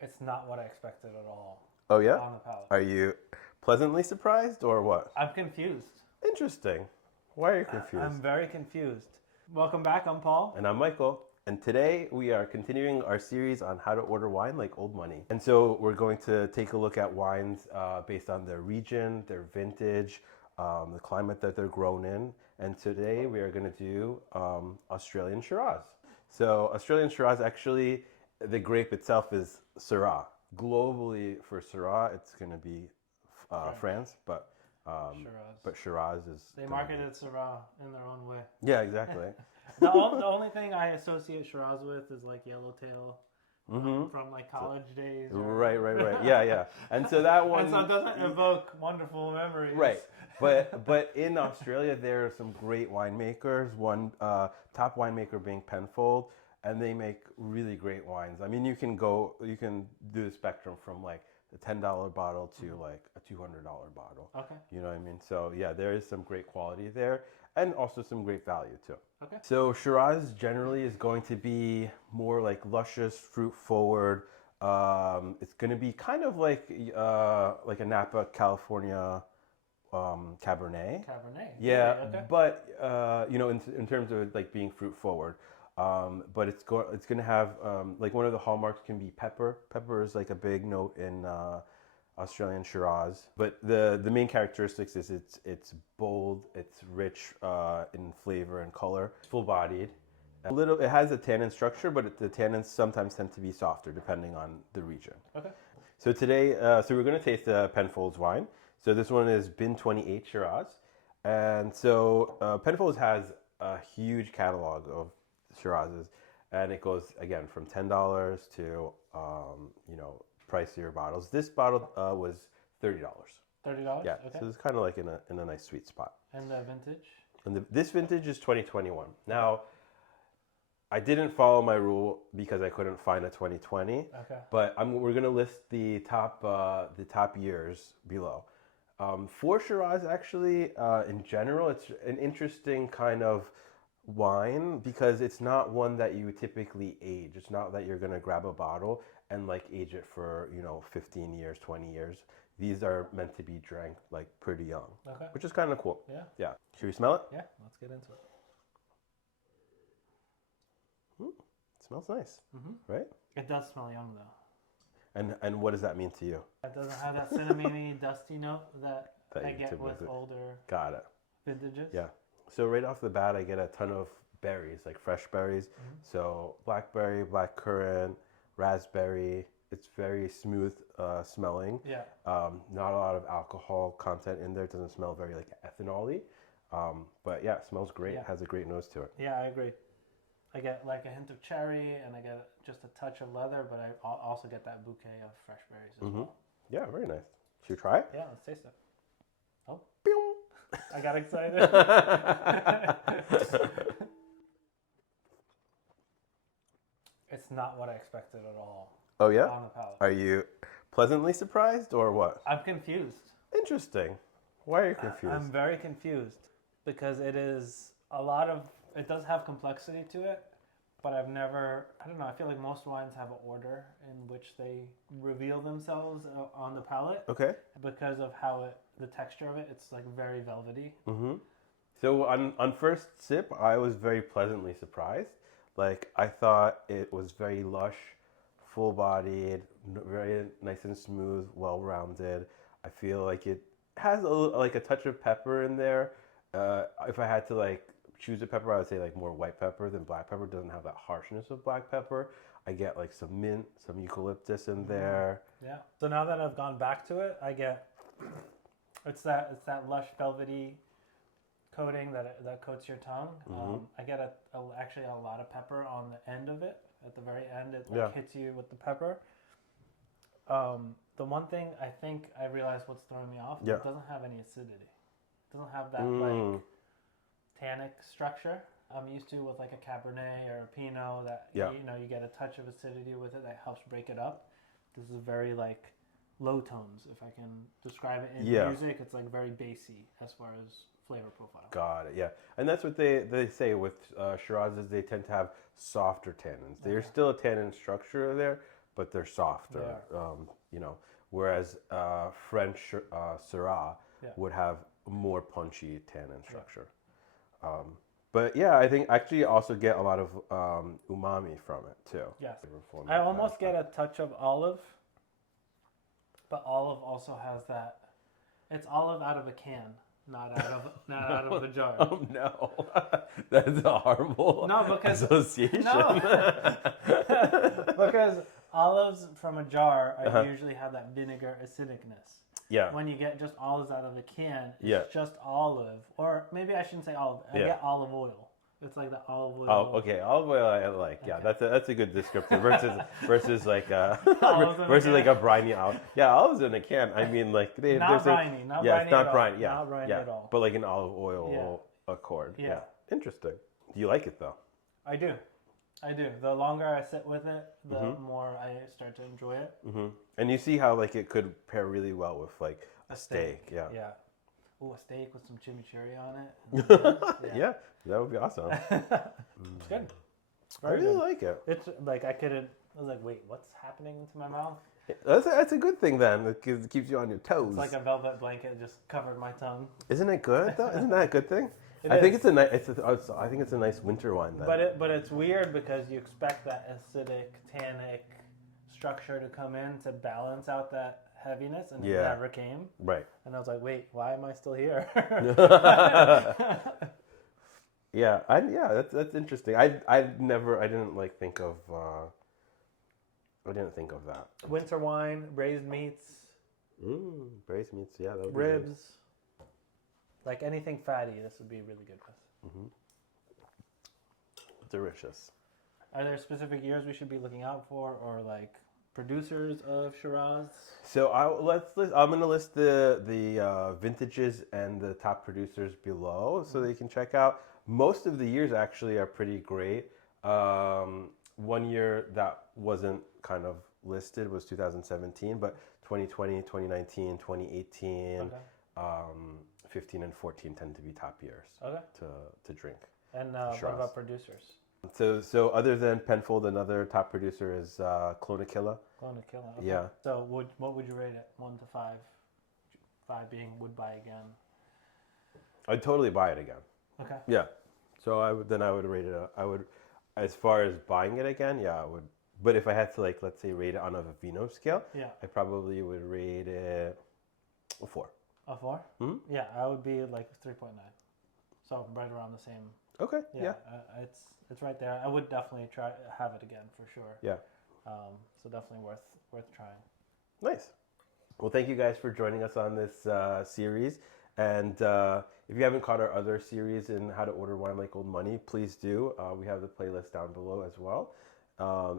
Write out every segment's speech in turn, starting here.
It's not what I expected at all Oh yeah? on the palate. Are you pleasantly surprised or what? I'm confused. Interesting. Why are you I'm confused? very confused. Welcome back. I'm Paul. And I'm Michael. And today we are continuing our series on how to order wine like old money. And so we're going to take a look at wines based on their region, their vintage, the climate that they're grown in. And today we are going to do Australian Shiraz. So Australian Shiraz, actually, the grape itself is Syrah. Globally for Syrah, it's going to be France, Shiraz. but Shiraz is. They gonna marketed Syrah in their own way. be- Yeah, exactly. The only thing I associate Shiraz with is like Yellowtail from like college days. Right. Yeah. And so that one. And so it doesn't evoke wonderful memories. Right. But in Australia there are some great winemakers. One top winemaker being Penfolds, and they make really great wines. I mean, you can do the spectrum from like a $10 bottle to like a $200 bottle. Okay. You know what I mean? So yeah, there is some great quality there, and also some great value too. Okay. So Shiraz generally is going to be more like luscious, fruit forward. It's going to be kind of like a Napa, California Cabernet. Cabernet. Yeah, Really? Okay. but in terms of like being fruit forward, but it's going to have like one of the hallmarks can be pepper. Pepper is like a big note in Australian Shiraz, but the main characteristics is it's bold, it's rich in flavor and color, it's full bodied. It has a tannin structure, but the tannins sometimes tend to be softer depending on the region. Okay. So today, we're going to taste the Penfolds wine. So this one is Bin 28 Shiraz. And so Penfolds has a huge catalog of Shirazes. And it goes, again, from $10 to, pricier bottles. This bottle was $30. $30. Yeah, Okay. so it's kind of like in a nice sweet spot. And the vintage. And this vintage is 2021. Now, I didn't follow my rule because I couldn't find a 2020. Okay. But we're gonna list the top years below. For Shiraz, actually, in general, it's an interesting kind of wine because it's not one that you would typically age. It's not that you're gonna grab a bottle and like age it for 15 years, 20 years. These are meant to be drank like pretty young, Okay. which is kind of cool. Yeah. Yeah. Should we smell it? Yeah. Let's get into it. It smells nice, right? It does smell young though. And what does that mean to you? It doesn't have that cinnamony, dusty note that That I you get with typically- older Got it. vintages. Yeah. So right off the bat, I get a ton of berries, like fresh berries. So blackberry, blackcurrant, raspberry. It's very smooth smelling. Yeah. Not a lot of alcohol content in there. It doesn't smell very like ethanol-y. But yeah, it smells great. Yeah. It has a great nose to it. Yeah, I agree. I get like a hint of cherry and I get just a touch of leather, but I also get that bouquet of fresh berries as well. Yeah, very nice. Should we try it? Yeah, let's taste it. Oh, I got excited. It's not what I expected at all Oh yeah? on the palate. Are you pleasantly surprised or what? I'm confused. Interesting. Why are you confused? I'm very confused because it is a lot of, it does have complexity to it, but I don't know, I feel like most wines have an order in which they reveal themselves on the palate. Okay. Because of how the texture of it, it's like very velvety. So on first sip, I was very pleasantly surprised. Like I thought it was very lush, full-bodied, very nice and smooth, well-rounded. I feel like it has like a touch of pepper in there. If I had to like choose a pepper, I would say like more white pepper than black pepper. It doesn't have that harshness of black pepper. I get like some mint, some eucalyptus in there. Yeah. So now that I've gone back to it, I get it's that lush velvety coating that coats your tongue. I get actually a lot of pepper on the end of it. At the very end, it hits you with the pepper. The one thing I think I realized what's throwing me off, it doesn't have any acidity. It doesn't have that like tannic structure I'm used to with like a Cabernet or a Pinot that you get a touch of acidity with it that helps break it up. This is very like low tones, if I can describe it in music. It's like very bassy as far as flavor profile. Got it. Yeah, and that's what they say with Shirazes. They tend to have softer tannins. There's still a tannin structure there, but they're softer. You know, whereas French Syrah Yeah. would have more punchy tannin structure. But yeah, I think actually you also get a lot of umami from it too. Yes. Flavorful I almost get a touch of olive, but olive also has that. It's olive out of a can, not out of the jar. Oh no, that's a horrible association. No, because olives from a jar usually have that vinegar acidicness. Yeah. When you get just olives out of a can, it's Yeah. just olive, or maybe I shouldn't say olive. I get olive oil. It's like the olive oil. Oh, okay. Olive oil, I like. Yeah, that's a good descriptor versus like like a briny olive. Yeah, olives in a can. I mean, like not briny, not briny it's not at briny. all. Yeah, Not briny at all. But like an olive oil accord. Yeah. Interesting. Do you like it though? I do. The longer I sit with it, the more I start to enjoy it. Mm-hmm. And you see how like it could pair really well with like a steak. Yeah. Yeah. Ooh, a steak with some chimichurri on it. Yeah, that would be awesome. It's good. I really like it. It's like I was like, wait, what's happening to my mouth? That's a good thing then. It keeps you on your toes. It's like a velvet blanket just covered my tongue. Isn't it good though? Isn't that a good thing? I think it's a nice. I think it's a nice winter wine then. But it's weird because you expect that acidic, tannic structure to come in to balance out that heaviness, and it never came. Right. And I was like, wait, why am I still here? That's interesting. I didn't like think of. I didn't think of that. Winter wine, braised meats. Braised meats. Yeah, that would be ribs. nice. Like anything fatty, this would be really good with. Delicious. Are there specific years we should be looking out for, or like producers of Shiraz? So I'm gonna list the vintages and the top producers below, so that you can check out. Most of the years actually are pretty great. One year that wasn't kind of listed was 2017, but 2020, 2019, 2018, 15 and 14 tend to be top years to drink. And what about producers? So other than Penfold, another top producer is Clonakilla. Clonakilla. Okay. Yeah. So what would you rate it? 1 to 5? 5 being would buy again. I'd totally buy it again. Okay. Yeah. So I would rate it. I would, as far as buying it again. Yeah, I would. But if I had to let's say rate it on a Vino scale, I probably would rate it a 4. A 4? Mm-hmm. Yeah, I would be like 3.9. So right around the same. Okay. Yeah. It's right there. I would definitely have it again for sure. Yeah. So definitely worth trying. Nice. Well, thank you guys for joining us on this series. And if you haven't caught our other series in How to Order Wine Like Old Money, please do. We have the playlist down below as well.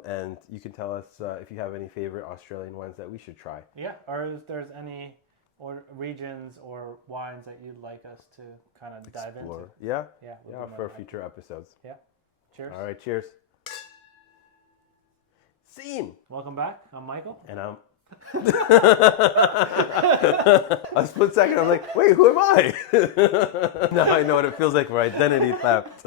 And you can tell us if you have any favorite Australian wines that we should try. Yeah, or if there's any regions or wines that you'd like us to kind of dive into. Yeah, yeah, for future episodes. Yeah. Cheers. All right, cheers. Scene. Welcome back. I'm Michael. And I'm... A split second, I'm like, wait, who am I? Now I know what it feels like for identity theft.